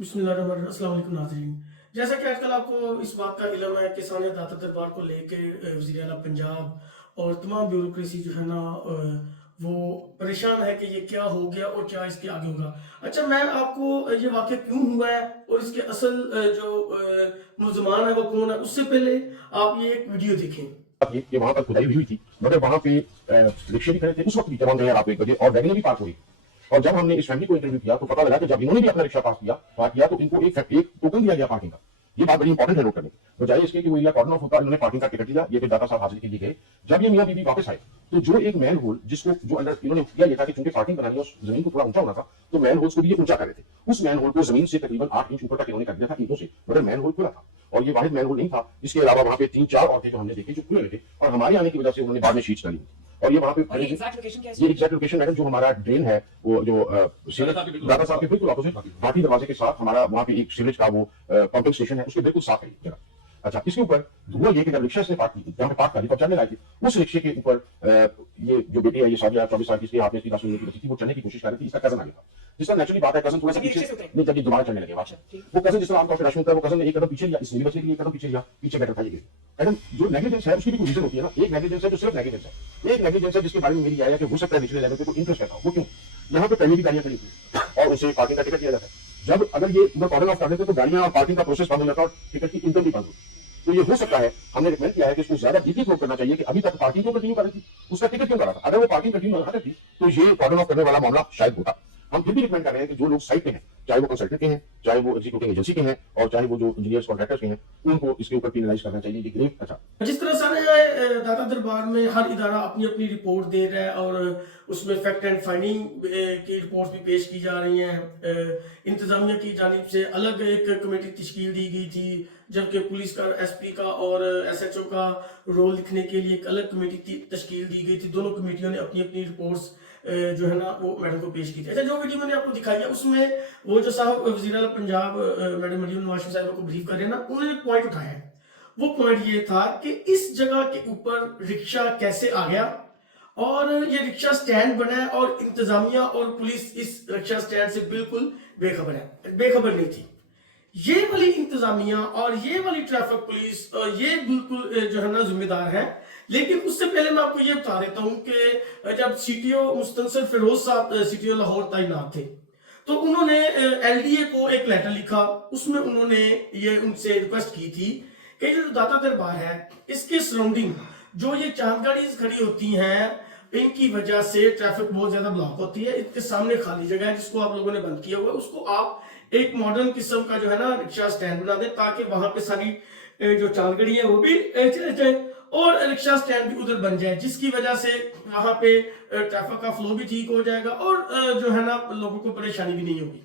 बिस्मिल्लाहिर्रहमानिर्रहीम। अस्सलाम वालेकुम नाज़रीन। जैसा कि आजकल आपको इस बात का इल्म है कि सानिया दाता दरबार को लेके वज़ीर आला पंजाब और तमाम ब्यूरोक्रेसी जो है ना वो परेशान है कि ये क्या हो गया और क्या इसके आगे होगा। अच्छा, मैं आपको ये वाक़या क्यों हुआ है और इसके असल जो मुल्ज़मान है वो कौन है, उससे पहले आप ये एक वीडियो देखें। ये वहां पर खुदाई हुई थी, मगर वहां पे रिक्शे भी खड़े थे उस वक्त भी जब हम गए रात 1 बजे और वैगनें भी पार्क हुई। और जब हमने इस फैमिली को इंटरव्यू किया तो पता लगा कि जब इन्होंने भी अपना रिक्शा पार्क किया तो इनको एक टोकन दिया गया पार्किंग का। ये बात बड़ी इंपॉर्टेंट है नोट करने की। तो जाए इसके कि वो एरिया कॉर्डन ऑफ होता, इन्होंने पार्किंग का टिकट लिया, ये फिर दाता साहब हाजिरी के लिए गए। जब ये मियां बीवी वापस आए तो जो एक मैन होल जिसको जो अंडर इन्होंने किया ये था कि चूंकि पार्किंग बनानी है उस जमीन को थोड़ा ऊंचा होना था, तो मैन होल्स को भी ये ऊंचा कर रहे थे। उस मैन होल को जमीन से तकरीबन 8 इंच ऊपर तक इन्होंने कर दिया था ईंटों से, मगर मैन होल खुला था। और ये वाहिद मैन होल नहीं था, इसके अलावा वहां पे 3-4 औरतें जो हमने देखी जो खुले हुए थे, और हमारे आने की वजह से उन्होंने बाद में शीट्स डाली। और ये वहां पे ये एग्जैक्ट लोकेशन मैडम जो हमारा ड्रेन है वो जो दादा साहब के बिल्कुल ऑपोजिट भाटी दरवाजे के साथ हमारा वहां पे एक सीवरेज का वो पंपिंग स्टेशन है, उसके बिल्कुल साथ है जगह। अच्छा, इसके ऊपर हुआ ये कि जब रिक्शा से पार्क की थी, जहां पे पार्क करी चढ़ने लगी थी, उस रिक्शे के ऊपर ये जो बेटी है, ये 24 साल की, इसके हाथ में इसकी 10 महीने की बच्ची थी, वो चढ़ने की कोशिश कर रही थी। इसका कजन आ गया था, जिसका नेचुरली बात है कजन थोड़ा सा पीछे नहीं, जब ये दोबारा चढ़ने लगे वो कजन जिस तरह आमतौर पर रश होता है, वो कजन ने एक कदम पीछे लिया, इसलिए बचने के लिए एक कदम पीछे लिया, पीछे बैठा था ये। मैडम जो नेग्लिजेंस है उसकी भी कोई रीजन होती है ना। एक नेग्लिजेंस है जो सिर्फ नेग्लिजेंस है, एक नेग्लिजेंस है जिसके बारे में मेरी आया कि हो सकता है निचले लेवल पे कोई इंटरेस्ट रहता हो। वो क्यों? यहाँ पे पहले भी गाड़ियां खड़ी थी और उसे पार्किंग का टिकट दिया जाता है। जब अगर ये उधर कॉर्डन ऑफ कर देते तो गाड़ियां और पार्किंग का प्रोसेस बंद हो जाता और टिकट की इनकम भी बंद होती। तो ये हो सकता है, हमने रिकमेंड किया है कि इसको ज्यादा डीपली प्रूव करना चाहिए कि अभी तक पार्किंग क्यों कंटिन्यू कर रही थी, उसका टिकट क्यों कर रहा था। अगर वो पार्किंग कंटिन्यू ना करती तो ये कॉर्डन ऑफ करने वाला मामला शायद होता। हम फिर भी रिकमेंड कर रहे हैं कि जो लोग साइट पे हैं, चाहे वो कंसल्टेंट के हैं, चाहे वो एग्जीक्यूटिव एजेंसी के हैं, और चाहे वो जो इंजीनियर्स कॉन्ट्रैक्टर्स के हैं, उनको इसके ऊपर पेनलाइज करना चाहिए। ये ग्रेव अच्छा जिस तरह सारे दाता दरबार में हर इदारा अपनी अपनी रिपोर्ट दे रहा है और उसमें फैक्ट एंड फाइंडिंग की रिपोर्ट भी पेश की जा रही हैं। इंतजामिया की जानिब से अलग एक कमेटी तश्कील दी गई थी, जबकि पुलिस का, एसपी का और एसएचओ का रोल लिखने के लिए एक अलग कमेटी तश्कील दी गई थी। दोनों कमेटियों ने अपनी अपनी रिपोर्ट्स जो है ना वो मैडम को पेश की थी। अच्छा, जो वीडियो मैंने आपको दिखाई है उसमें वो जो साहब वज़ीर आला पंजाब मैडम मरियम नवाज शरीफ साहब को ब्रीफ कर रहे हैं ना, उन्होंने एक पॉइंट उठाया है। वो पॉइंट ये था कि इस जगह के ऊपर रिक्शा कैसे आ गया, और ये रिक्शा स्टैंड बना है और इंतजामिया और पुलिस इस रिक्शा स्टैंड से बिल्कुल बेखबर है, बेखबर नहीं थी। ये वाली इंतजामिया और ये वाली ट्रैफिक पुलिस ये बिल्कुल जो है ना जिम्मेदार है। लेकिन उससे पहले मैं आपको ये बता देता हूं कि जब सीटीओ मुस्तनसर फिरोज साहब सीटीओ लाहौर तैनात थे, तो उन्होंने एलडीए को एक लेटर लिखा। उसमें उन्होंने ये उनसे रिक्वेस्ट की थी कि ये जो दाता दरबार है इसके सराउंडिंग जो ये चांद गाड़ीज खड़ी होती हैं, इनकी वजह से ट्रैफिक बहुत ज्यादा ब्लॉक होती है। इसके सामने खाली जगह है जिसको आप लोगों ने बंद किया हुआ है, उसको आप एक मॉडर्न किस्म का जो है ना रिक्शा स्टैंड बना दे, ताकि वहां पे सारी जो चांद गाड़ी है वो भी चले जाए और रिक्शा स्टैंड भी उधर बन जाए, जिसकी वजह से वहां पे ट्रैफिक का फ्लो भी ठीक हो जाएगा और जो है ना लोगों को परेशानी भी नहीं होगी।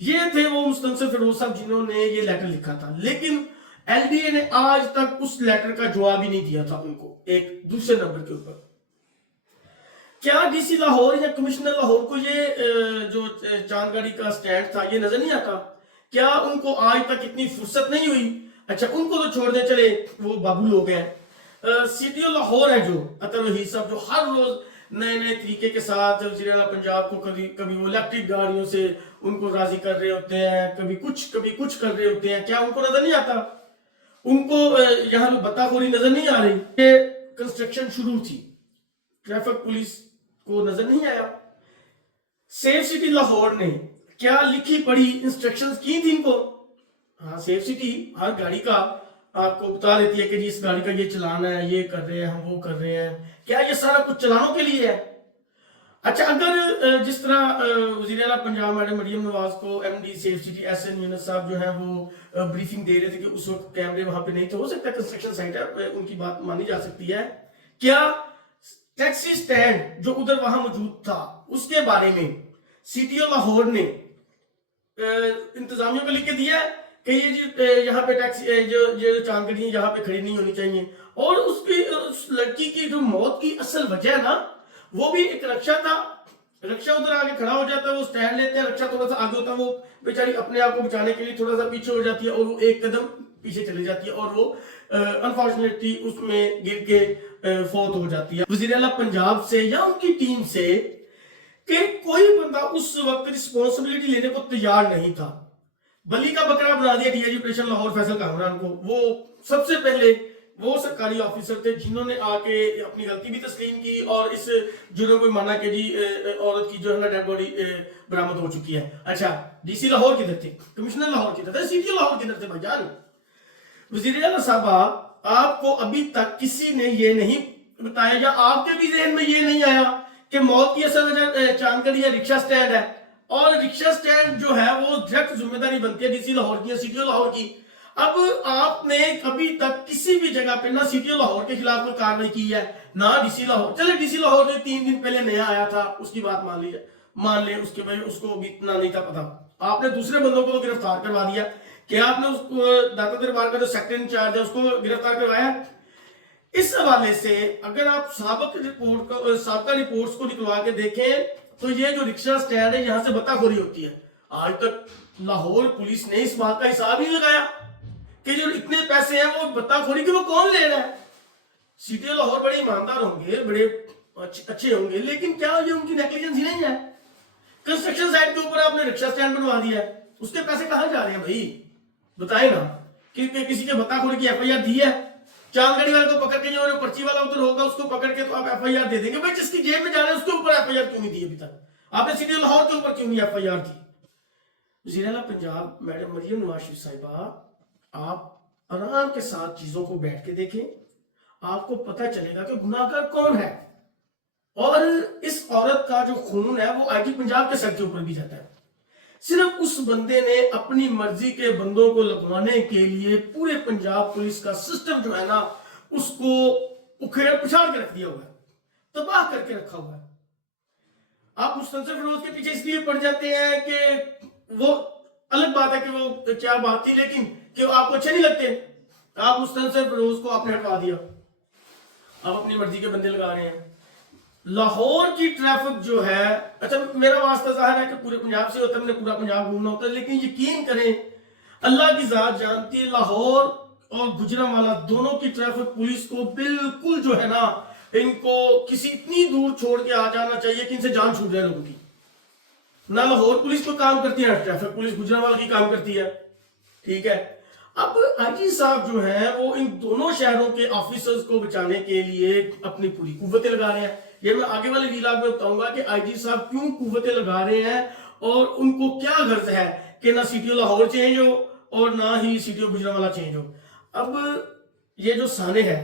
ये थे वो मुस्तनसिर फिरोज साहब जिन्होंने ये लेटर लिखा था। लेकिन एलडीए ने आज तक उस लेटर का जवाब ही नहीं दिया था उनको एक दूसरे नंबर के ऊपर। क्या डीसी लाहौर या कमिश्नर लाहौर को ये जो चांदगाड़ी का स्टैंड था ये नजर नहीं आता? क्या उनको आज तक इतनी फुर्सत नहीं हुई? अच्छा, उनको तो छोड़ दे, चले वो बाबू लोग हैं। सीटीओ लाहौर है जो अतर वहीद साहब, जो हर रोज नए नए तरीके के साथ वज़ीर आला पंजाब को कभी कभी वो इलेक्ट्रिक गाड़ियों से उनको राजी कर रहे होते हैं, कभी कुछ कर रहे होते हैं। क्या उनको नजर नहीं आता? उनको यहाँ बताखोरी नजर नहीं आ रही कि कंस्ट्रक्शन शुरू थी? ट्रैफिक पुलिस को नजर नहीं आया? सेफ सिटी लाहौर ने क्या लिखी पढ़ी इंस्ट्रक्शंस की थी इनको? हाँ, सेफ सिटी हर गाड़ी का आपको बता देती है कि जी इस गाड़ी का ये चलाना है, ये कर रहे हैं हम, वो कर रहे हैं। क्या ये सारा कुछ चलानों के लिए है? अच्छा, अगर जिस तरह वज़ीर आला पंजाब मैडम मरियम नवाज को MD safe city SN Younus साहब जो है वो ब्रीफिंग दे रहे थे कि उस वक्त कैमरे वहां पे नहीं थे, हो सकता है कंस्ट्रक्शन साइट है, उनकी बात मानी जा सकती है। क्या टैक्सी स्टैंड जो उधर वहां मौजूद था उसके बारे में सीटीओ लाहौर ने इंतजामियों को लिख के दिया कि ये जो यहाँ पे टैक्सी जो चांद गाड़ी यहाँ पे खड़ी नहीं होनी चाहिए? और उसकी उस लड़की की जो मौत की असल वजह ना, वो भी एक रक्षा था। रक्षा उधर आगे खड़ा हो जाता है, वो स्टैंड लेते हैं, रक्षा थोड़ा सा आगे होता है, वो बेचारी अपने आप को बचाने के लिए थोड़ा सा पीछे हो जाती है और वो एक कदम पीछे चली जाती है और वो अनफॉर्चुनेटली उसमें गिर के फौत हो जाती है। वज़ीर आला पंजाब से या उनकी टीम से कि कोई बंदा उस वक्त रिस्पॉन्सिबिलिटी लेने को तैयार नहीं था। बलि का बकरा बना दिया डीआईजी ऑपरेशन लाहौर फैसल कामरान को। वो सबसे पहले वो सरकारी ऑफिसर थे जिन्होंने आके अपनी गलती भी तस्लीम की और इस जुर्म को माना कि जी औरत की जो है ना डेड बॉडी बरामद हो चुकी है। अच्छा, डीसी लाहौर किधर थे, कमिश्नर लाहौर किधर थे, सीटीओ लाहौर किधर थे भाईजान? वजीर आला साहबा, आपको अभी तक किसी ने ये नहीं बताया या आपके भी जहन में ये नहीं आया कि मौत की असल वजह चांदगढ़ या रिक्शा स्टैंड है, और रिक्शा स्टैंड जो है वो डायरेक्ट जिम्मेदारी बनती है डीसी लाहौर की या सीटीओ लाहौर की। अब आपने कभी तक किसी भी जगह पे ना सीटीओ लाहौर के खिलाफ कोई कार्रवाई की है ना डीसी लाहौर। चले डीसी लाहौर ने 3 दिन पहले नया आया था, उसकी बात मान ले, उसके वजह उसको भी इतना नहीं था पता। आपने दूसरे बंदों को तो गिरफ्तार करवा दिया। क्या आपने उसको दाता दरबार का जो सेक्टर इंचार्ज है उसको गिरफ्तार करवाया? इस हवाले से अगर आप साबिका रिपोर्ट्स को निकलवा के देखें तो ये जो रिक्शा स्टैंड है यहां से बताखोरी होती है। आज तक लाहौर पुलिस ने इस बात का हिसाब नहीं लगाया कि जो इतने पैसे हैं वो बताखोरी के वो कौन ले रहा है। सीटीओ लाहौर बड़े ईमानदार होंगे, बड़े अच्छे होंगे, लेकिन क्या ये उनकी नेग्लिजेंस ही नहीं है? कंस्ट्रक्शन साइट के ऊपर आपने रिक्शा स्टैंड बनवा दिया है, उसके पैसे कहां जा रहे हैं भाई? बताए ना कि किसी के बताखोरी की एफआईआर दी है, चांदगढ़ी वाले को पकड़ के जो पर्ची वाला उधर होगा उसको पकड़ के तो आप एफआईआर दे देंगे। भाई जिसकी जेब में जा रहे हैं उसके ऊपर एफआईआर क्यों नहीं दी अभी तक? आपने सीटीओ लाहौर के ऊपर क्यों नहीं एफआईआर दी? वज़ीर आला पंजाब मैडम मरियम नवाज शरीफ साहिबा, आप आराम के साथ चीजों को बैठ के देखें, आपको पता चलेगा कि गुनाहगार कौन है। और इस औरत का जो खून है वो आईजी पंजाब के सर के ऊपर भी जाता है। सिर्फ उस बंदे ने अपनी मर्जी के बंदों को लगवाने के लिए पूरे पंजाब पुलिस का सिस्टम जो है ना उसको उखेड़ पुछाड़ के रख दिया हुआ है, तबाह करके रखा हुआ है। आप मुस्तनसिर फिरोज के पीछे इसलिए पड़ जाते हैं कि वो अलग बात है कि वो क्या बात थी, लेकिन कि आपको अच्छे नहीं लगते। आप मुस्तनसिर फिरोज को आपने हटवा दिया, आप अपनी मर्जी के बंदे लगा रहे हैं। लाहौर की ट्रैफिक जो है, अच्छा मेरा वास्ता जाहिर है कि पूरे पंजाब से होता है, मैंने पूरा पंजाब घूमना होता है, लेकिन यकीन करें अल्लाह की जात जानती है लाहौर और गुजरांवाला दोनों की ट्रैफिक पुलिस को बिल्कुल जो है ना इनको किसी इतनी दूर छोड़ के आ जाना चाहिए कि इनसे जान छूट जाए लोगों की। ना लाहौर पुलिस को काम करती है, ट्रैफिक पुलिस गुजरांवाला की काम करती है, ठीक है। अब आईजी साहब जो है वो इन दोनों शहरों के ऑफिसर्स को बचाने के लिए अपनी पूरी कुव्वतें लगा रहे हैं। ये मैं आगे वाले वीलॉग में बताऊंगा कि आईजी साहब क्यों कुव्वतें लगा रहे हैं और उनको क्या गर्ज है कि ना सीटीओ लाहौर चेंज हो और ना ही सीटीओ गुजरांवाला चेंज हो। अब ये जो साने हैं,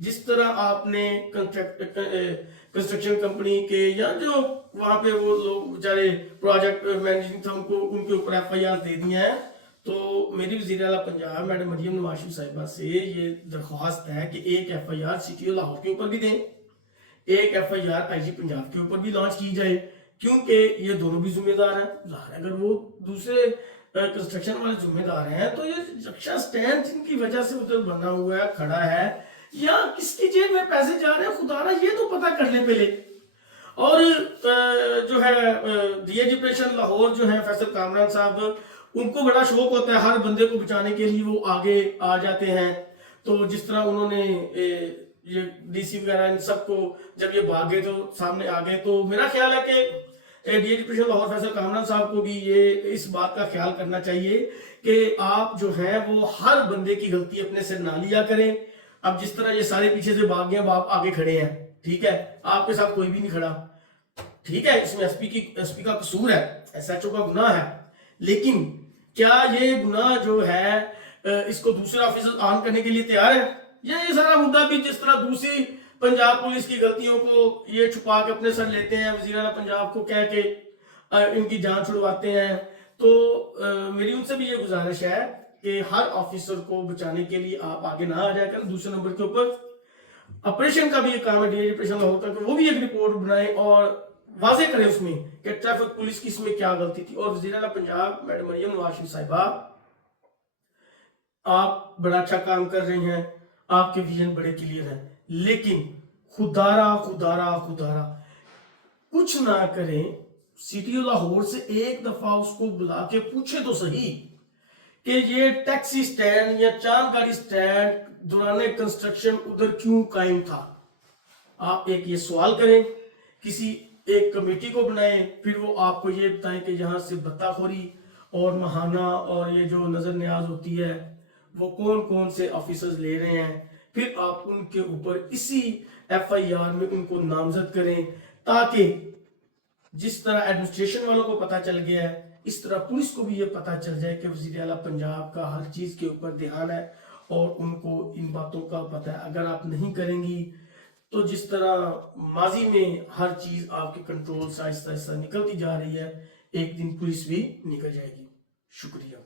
जिस तरह आपने कंस्ट्रक्शन कंपनी के या जो वहां पे वो लोग बेचारे प्रोजेक्ट मैनेजिंग था उनके ऊपर एफआईआर दे दिए हैं, तो मेरी वज़ीर आला पंजाब मैडम मरियम नवाज शरीफ साहिबा से ये दरख्वास्त है कि एक एफआईआर सीटीओ लाहौर के ऊपर भी दें, एक एफआईआर आईजी पंजाब के ऊपर भी लॉन्च की जाए, क्योंकि ये दोनों भी जिम्मेदार हैं। अगर वो दूसरे कंस्ट्रक्शन वाले जिम्मेदार हैं तो ये रक्षा स्टैंड जिनकी वजह से उधर बना हुआ है, खड़ा है, या किसकी जेब में पैसे जा रहे हैं खुदारा ये तो पता कर ले पहले। और जो है डीआईजी ऑपरेशन लाहौर जो है फैसल कामरान साहब, उनको बड़ा शौक होता है हर बंदे को बचाने के लिए वो आगे आ जाते हैं। तो जिस तरह उन्होंने ये डीसी वगैरह इन सबको जब ये भागे तो सामने आ गए, तो मेरा ख्याल है कि डीआईजी ऑपरेशन लाहौर फैसल कामरान साहब को भी ये इस बात का ख्याल करना चाहिए कि आप जो है वो हर बंदे की गलती अपने से ना लिया करें। अब जिस तरह ये सारे पीछे से भाग गए, अब आप आगे खड़े हैं, ठीक है, आपके साथ कोई भी नहीं खड़ा, ठीक है, इसमें एसपी का कसूर है, एसएचओ का गुनाह है, लेकिन क्या ये गुनाह जो है इसको दूसरे ऑफिसर ऑन करने के लिए तैयार है? ये सारा मुद्दा भी जिस तरह दूसरी पंजाब पुलिस की गलतियों को ये छुपा के अपने सर लेते हैं, वज़ीर आला पंजाब को कह के इनकी जान छुड़वाते हैं। तो मेरी उनसे भी ये गुजारिश है कि हर ऑफिसर को बचाने के लिए आप आगे ना आ जाकर दूसरे नंबर के ऊपर ऑपरेशन का भी एक काम है डीआईजी ऑपरेशन होता है कि वो भी एक रिपोर्ट बनाए और वाजे करें उसमें कि ट्रैफिक पुलिस की इसमें क्या गलती थी। और वज़ीर आला पंजाब मैडम मरियम नवाज शरीफ साहिबा, आप बड़ा अच्छा काम कर रही हैं, आपके विजन बड़े क्लियर हैं, लेकिन खुदारा खुदारा खुदारा कुछ ना करें, सीटीओ लाहौर से एक दफा उसको बुला के पूछे तो सही कि ये टैक्सी स्टैंड या चांदगाड़ी स्टैंड दौरान कंस्ट्रक्शन उधर क्यों कायम था। आप एक ये सवाल करें, किसी एक कमेटी को बनाएं, फिर वो आपको ये बताएं कि यहां से बत्ताखोरी और महाना और ये जो नजर न्याज होती है वो कौन कौन से ऑफिसर्स ले रहे हैं, फिर आप उनके ऊपर इसी FIR में उनको नामजद करें, ताकि जिस तरह एडमिनिस्ट्रेशन वालों को पता चल गया है इस तरह पुलिस को भी ये पता चल जाए कि वज़ीर आला पंजाब का हर चीज के ऊपर ध्यान है और उनको इन बातों का पता है। अगर आप नहीं करेंगी तो जिस तरह माजी में हर चीज आपके कंट्रोल से आहिस्ता आहिस्ता निकलती जा रही है, एक दिन पुलिस भी निकल जाएगी। शुक्रिया।